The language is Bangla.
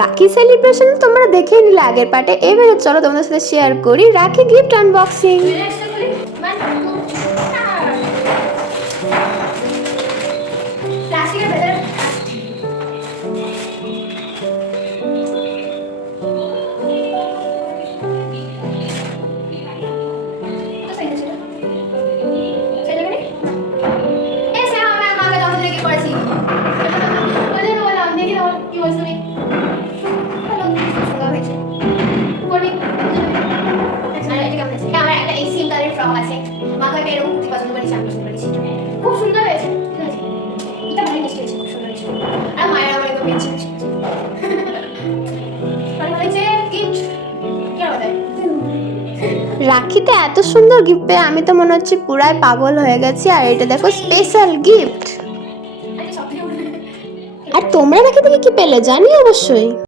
রাখি সেলিব্রেশন তোমরা দেখে নিলে আগের পার্টে। এবারে চলো তোমাদের সাথে শেয়ার করি রাখি গিফট আনবক্সিং। খুব সুন্দর হয়েছে, এটা ভালো মিষ্টি হয়েছে, খুব সুন্দর হয়েছে। আর মায়ের আমার একদম মিষ্টি হয়েছে, রাখিতে এত সুন্দর গিফট পেয়ে আমি তো মনে হচ্ছে পুরাই পাগল হয়ে গেছি। আর এটা দেখো স্পেশাল গিফট। আর তোমরা রাখি থেকে কি পেলে জানি অবশ্যই।